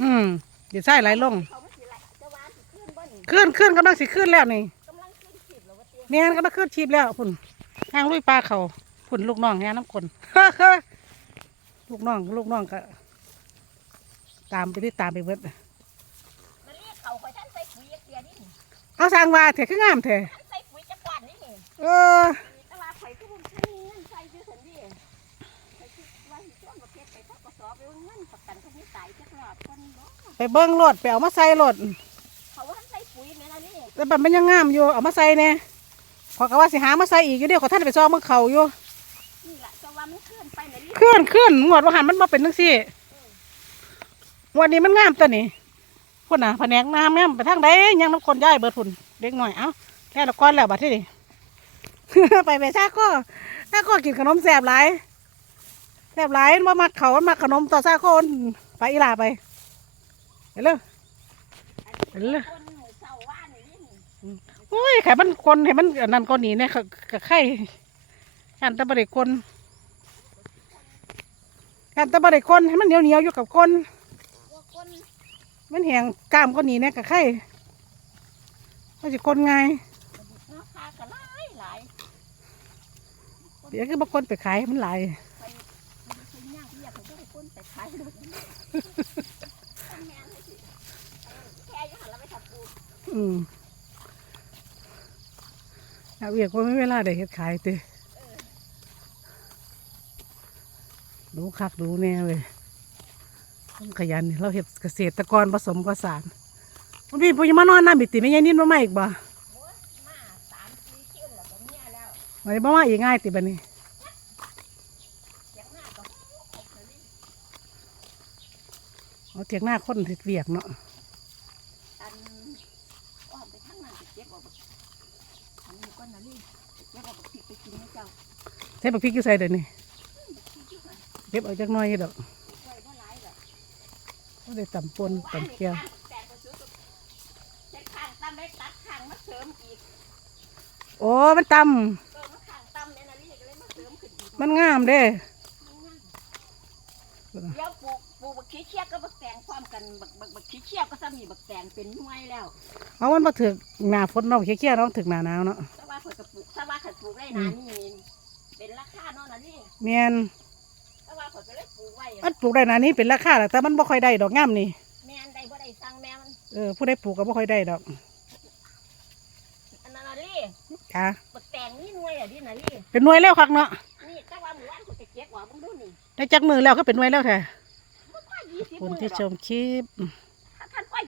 อืมเดี๋ยวใส่ไหลลงเขามาสิไหลจะวานสิขึ้นบ่นี่ขึ้นขึ้นกำลังสิขึ้นแล้วนี่กำลังขึ้นขีบแล้วว่าเตี้ยแม่นกำลังขึ้นชีพแล้วพุ่นทางลุยปลาเขาพุ่นลูกน้องแง่น้ำคนลูกน้องลูกน้องก็ ตามไปที่ตามไปเบิดมันเรียกเขาคอยท่านใส่ปุ๋ยเตี้ยนี่นี่เอาสร้างว่าเถอะคืองามเถอะท่านใส่ปุ๋ยจักรวาลนี่นี่เออ แต่ว่าข่อยคือมันมีเงินใส่อยู่สันดีข่อยคิดว่าสิช่วงประเภทไป ทกสไปเอาเงินประกันเขาไม่ตายจักรอบคนบ่ไปเบิ้งรถไปเอามาใส่รถเขาว่าท่านใส่ปุ๋ยแม่นะนี่แต่บัดมันยังงามอยู่เอามาใส่แน่ขอยก็ว่าสิหามาใส่อีกอยู่เดียวขอท่านไปซ้อมมึงเขาอยู่นี่แหละจะว่ามันขึ้นไปในนี่ขึ้นขึ้นงวดว่าหันมันมาเป็นทั้งสี่งวันนี้มันงามตัวนี้พุ่นน่ะแผนกน้ำแม่มไปทางใดยังน้ำคนย้ายเบิดพุ่นเด็กหน่อยเอ้าแค่ละก้อนแล้วบัดที่นี่ ไปไปซาก็ซาก็กินขนมแสบหลาย แสบหลายมันบ่มักเขามันมักขนมต่อซาโคนไปอีหลาไปไปเลยอันนี้คนหมู่เศร้าว่านนี่นี่โอ้ยไข่มันคนให้มันอันนั้นก็หนีเนี่ยกับไข่กันแตะบริคนกันแตะบริคนให้มันเหนียวเหนียวๆอยู่กับคนว่าคนมันแหงกล้ามก็หนีเนี่ยกับไข่มันจะคนไงเนาะค่าก็หลายหลายเดี๋ยวคือบางคนไปขายมันหลาย ออแค่อยังหันเราไปถักปูอืมเอาเวียกว่าไม่เวลาได้เฮ็ดขายเต้ดูคักดูแน่เลยต้องขยันนี่เราเฮ็ดเกษตรกรผสมผสานมันมีปุยมานอนน้ำบิติไม่ยัยนิดมาใหม่อีกบ่โอ้ยมาสามสี่คิ้วแล้วก็เมียแล้วมันบ่มาอีกง่ายติบันนี้ เสียงหน้าก็ออกเลยนี่ เอาเถียงหน้าคนเฮ็ดเวียกเนาะอันอ้อมไปทางนั้นไปเก็บเอาบักทำนี่ก้อนนะนี่ไปเก็บเอาบักพริกไปกินให้เจ้าใช้บักพริกอยู่ใส่เดี๋ยวนี้เก็บเอาจักหน้อยดอกไว้บ่หลายดอกก็ได้ตำปนตำเกียวแต่ก็ซื้อกับแต่ข้างตั้มได้ตัดข้างมาเสริมอีกโอ้มันตเออมาข้างตั้มเนี่ยนะนี่ก็เลยมาเสริมขึ้นอีกำมันงามเด้ เดี๋ยวปลูกปลูกบักขี้เชียก็บักแตงความกันบักบักบักขี้เชียก็ซ้ำนี่บักแตงเป็นหน่วยแล้วเอามันมาถึกหน้าฝนเนาะเคี้ยวๆเนาะถึกหน้าหนาวเนาะแต่ว่าเพิ่นก็ปลูกถ้าว่าเพิ่นปลูกได้นานนี่เป็นราคาเนาะนะนี่แม่นแต่ว่าเพิ่นก็เลยปลูกไว้มันปลูกได้หนานี้เป็นราคาแหละแต่มันบ่ค่อยได้ดอกงามนี่แม่นได้บ่ได้สั่งแม่มันเออผู้ใดปลูกก็บ่ค่อยได้ดอกอันนั้นน่ะนี่ค่ะบักแตงนี่หน่วยอะดิน่ะนี่เป็นหน่วยแล้วคักเนาะ นี่แต่ว่าหมู่บ้าน เพิ่นก็เก็บว่าเบิ่งดูนี่ได้จักมือแล้วก็เป็นหน่วยแล้วค่ะบ่ค่อย20คุณมื้อที่ดอกชมคลิป